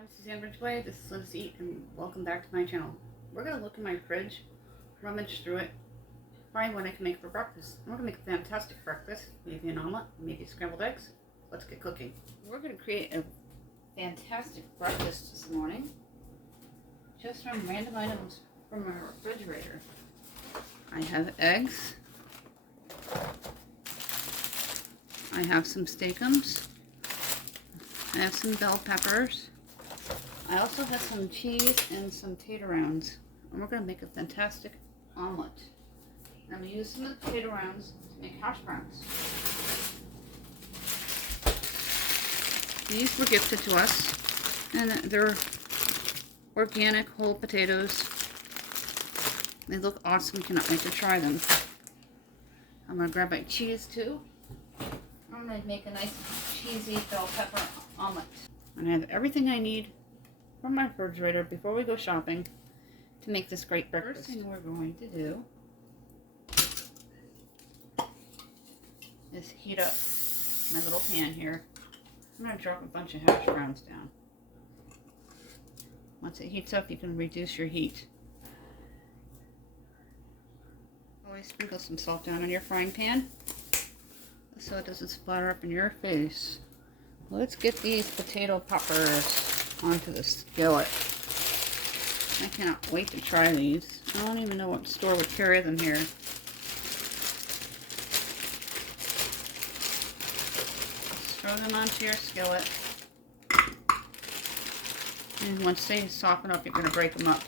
I'm Suzanne Ridgway, this is Let's Eat, and welcome back to my channel. We're going to look in my fridge, rummage through it, find what I can make for breakfast. We're going to make a fantastic breakfast, maybe an omelet, maybe scrambled eggs. Let's get cooking. We're going to create a fantastic breakfast this morning, just from random items from our refrigerator. I have eggs, I have some steakums, I have some bell peppers, I also have some cheese and some tater rounds, and we're going to make a fantastic omelet. And I'm going to use some of the tater rounds to make hash browns. These were gifted to us, and they're organic whole potatoes. They look awesome. Cannot wait to try them. I'm going to grab my cheese too. I'm going to make a nice cheesy bell pepper omelet. And I have everything I need from my refrigerator before we go shopping to make this great breakfast. First thing we're going to do is heat up my little pan here. I'm going to drop a bunch of hash browns down. Once it heats up, you can reduce your heat. Always sprinkle some salt down on your frying pan so it doesn't splatter up in your face. Let's get these potato poppers onto the skillet. I cannot wait to try these. I don't even know what store would carry them here. Just throw them onto your skillet. And once they soften up, you're going to break them up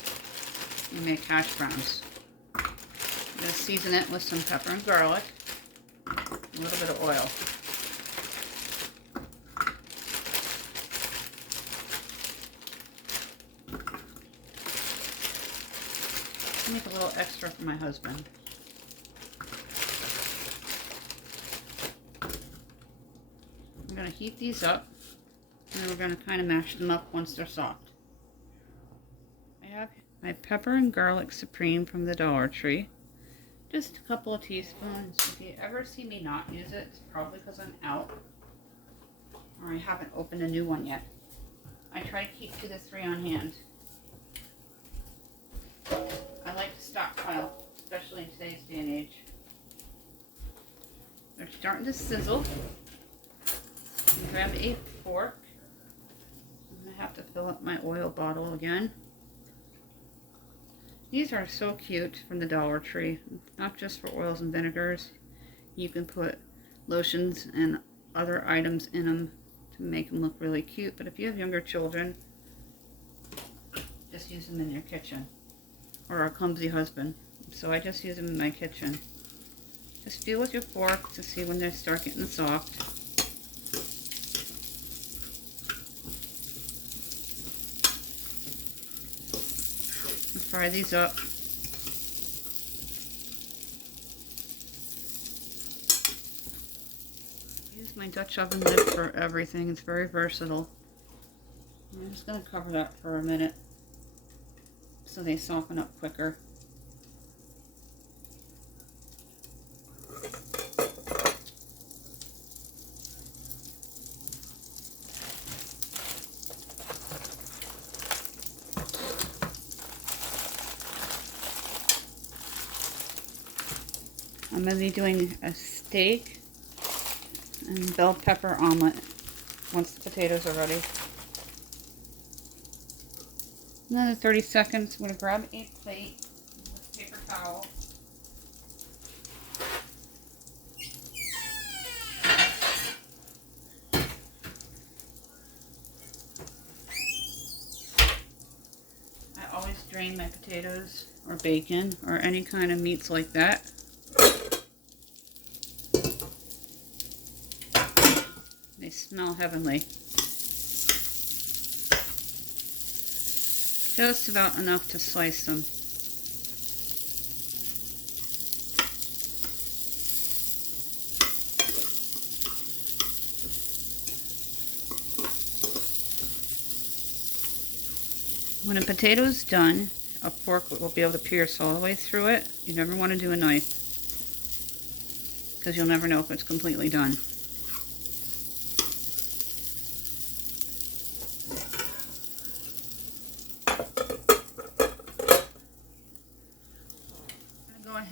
and make hash browns. I'm going to season it with some pepper and garlic, a little bit of oil. I'll make a little extra for my husband. I'm going to heat these up, and then we're going to kind of mash them up once they're soft. I have my pepper and garlic supreme from the Dollar Tree. Just a couple of teaspoons. If you ever see me not use it, it's probably because I'm out or I haven't opened a new one yet. I try to keep 2 to 3 on hand. I like to stockpile, especially in today's day and age. They're starting to sizzle. Grab a fork. I'm going to have to fill up my oil bottle again. These are so cute from the Dollar Tree. Not just for oils and vinegars. You can put lotions and other items in them to make them look really cute. But if you have younger children, just use them in your kitchen. Or a clumsy husband. So I just use them in my kitchen. Just feel with your fork to see when they start getting soft. Fry these up. Use my Dutch oven lid for everything. It's very versatile. I'm just going to cover that for a minute so they soften up quicker. I'm going to be doing a steak and bell pepper omelet once the potatoes are ready. Another 30 seconds. I'm going to grab a plate with a paper towel. I always drain my potatoes or bacon or any kind of meats like that. They smell heavenly. Just about enough to slice them. When a potato is done, a fork will be able to pierce all the way through it. You never want to do a knife because you'll never know if it's completely done.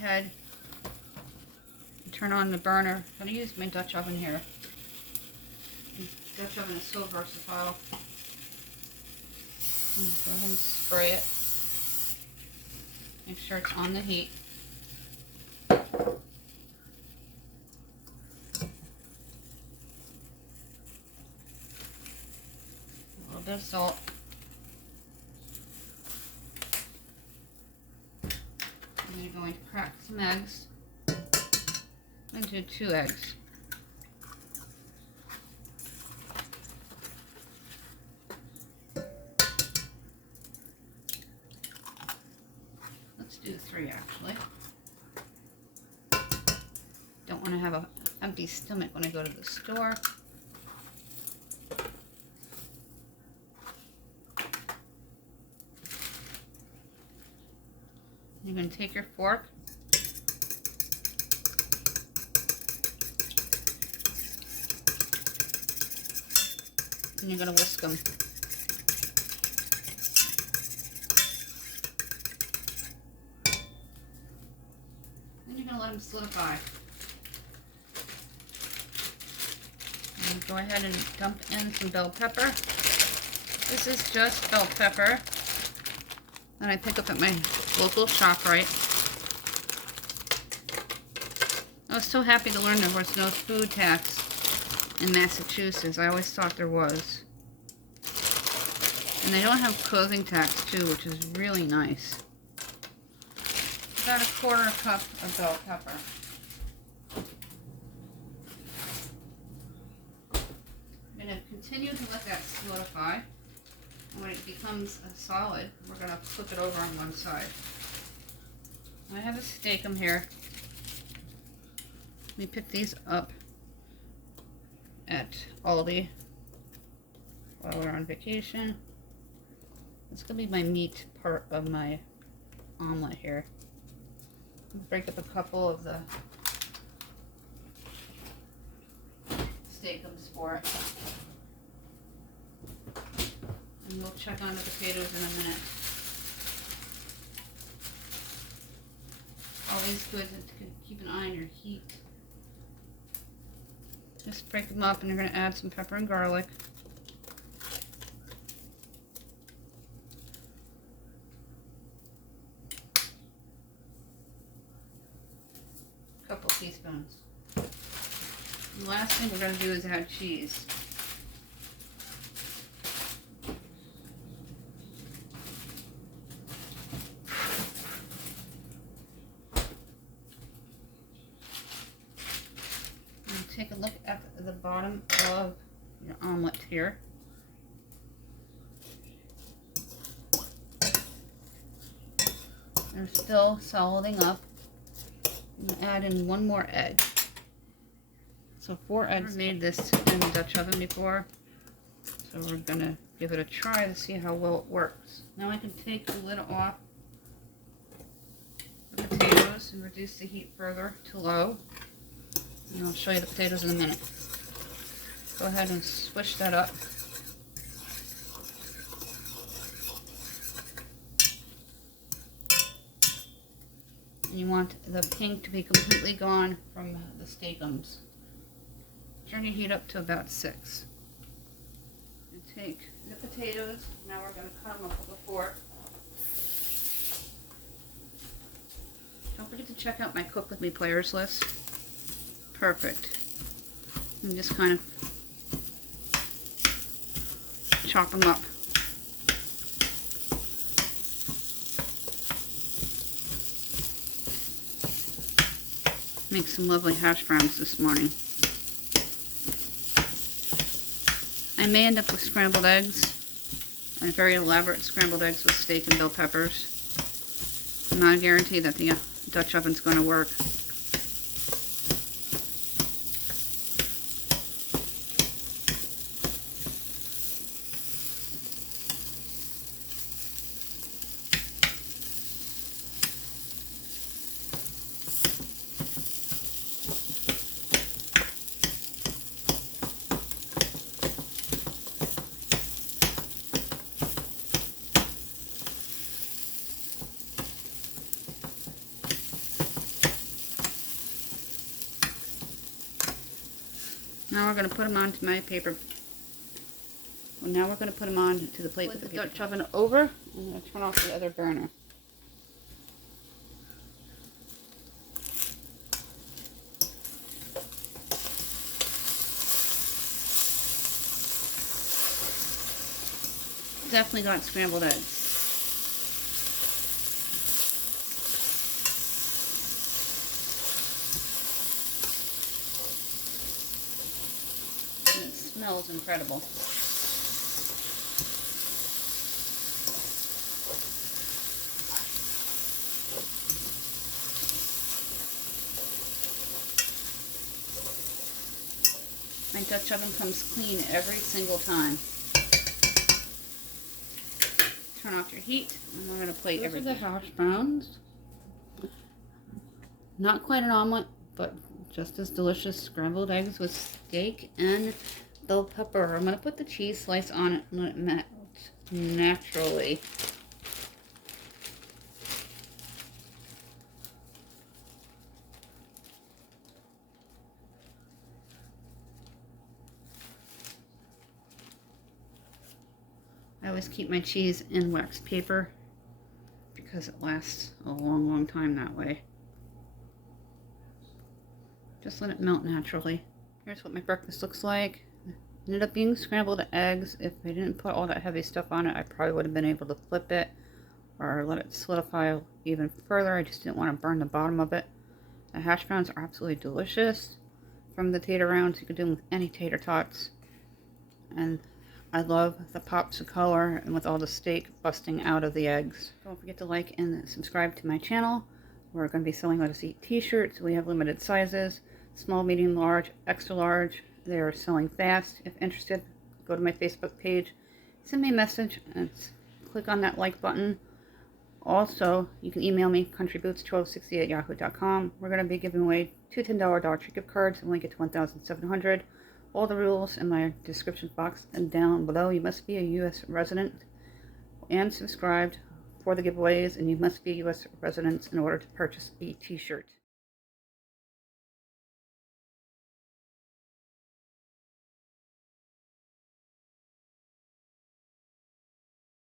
ahead and turn on the burner. I'm going to use my Dutch oven here. The Dutch oven is so versatile. Go ahead and spray it. Make sure it's on the heat. A little bit of salt. And then you're going to crack some eggs. I'm going to do 2 eggs. Let's do 3 actually. Don't want to have an empty stomach when I go to the store. You're going to take your fork and you're going to whisk them. Then you're going to let them solidify. And go ahead and dump in some bell pepper. This is just bell pepper that I pick up at my local ShopRite. I was so happy to learn there was no food tax in Massachusetts. I always thought there was. And they don't have clothing tax too, which is really nice. About a 1/4 cup of bell pepper. I'm going to continue to let that solidify. And when it becomes a solid, we're going to flip it over on one side. I have a steak-um here. Let me pick these up at Aldi while we're on vacation. It's going to be my meat part of my omelet here. Break up a couple of the steak-ums for it. And we'll check on the potatoes in a minute. Always good to keep an eye on your heat. Just break them up and you're going to add some pepper and garlic. A couple teaspoons. And the last thing we're going to do is add cheese. Take a look at the bottom of your omelet here. They're still soliding up. I'm going to add in 1 more egg. So 4 eggs. I've made this in the Dutch oven before, so we're going to give it a try to see how well it works. Now I can take the lid off the potatoes and reduce the heat further to low. And I'll show you the potatoes in a minute. Go ahead and swish that up. And you want the pink to be completely gone from the steak-ums. Turn your heat up to about 6. And take the potatoes. Now we're going to cut them up with a fork. Don't forget to check out my Cook With Me players list. Perfect. And just kind of chop them up. Make some lovely hash browns this morning. I may end up with scrambled eggs, and very elaborate scrambled eggs with steak and bell peppers. I'm not a guarantee that the Dutch oven's going to work. Now we're going to put them onto my paper. Well, now we're going to put them on to the plate with the Dutch oven over. I'm going to turn off the other burner. Definitely got scrambled eggs. And it smells incredible. My Dutch oven comes clean every single time. Turn off your heat, and we're going to plate everything. These are the hash browns. Not quite an omelet, but just as delicious. Scrambled eggs with steak and bell pepper. I'm going to put the cheese slice on it and let it melt naturally. I always keep my cheese in wax paper because it lasts a long, long time that way. Just let it melt naturally. Here's what my breakfast looks like. It ended up being scrambled eggs. If I didn't put all that heavy stuff on it, I probably would have been able to flip it or let it solidify even further. I just didn't want to burn the bottom of it. The hash browns are absolutely delicious. From the tater rounds, you could do them with any tater tots. And I love the pops of color and with all the steak busting out of the eggs. Don't forget to like and subscribe to my channel. We're going to be selling Let Us Eat t-shirts. We have limited sizes, small, medium, large, extra large. They are selling fast. If interested, go to my Facebook page, send me a message, and click on that like button. Also, you can email me, countryboots1260@yahoo.com. We're going to be giving away 2 $10 Dollar Tree gift cards and link it to 1,700. All the rules in my description box and down below. You must be a U.S. resident and subscribed for the giveaways, and you must be a U.S. resident in order to purchase a t-shirt.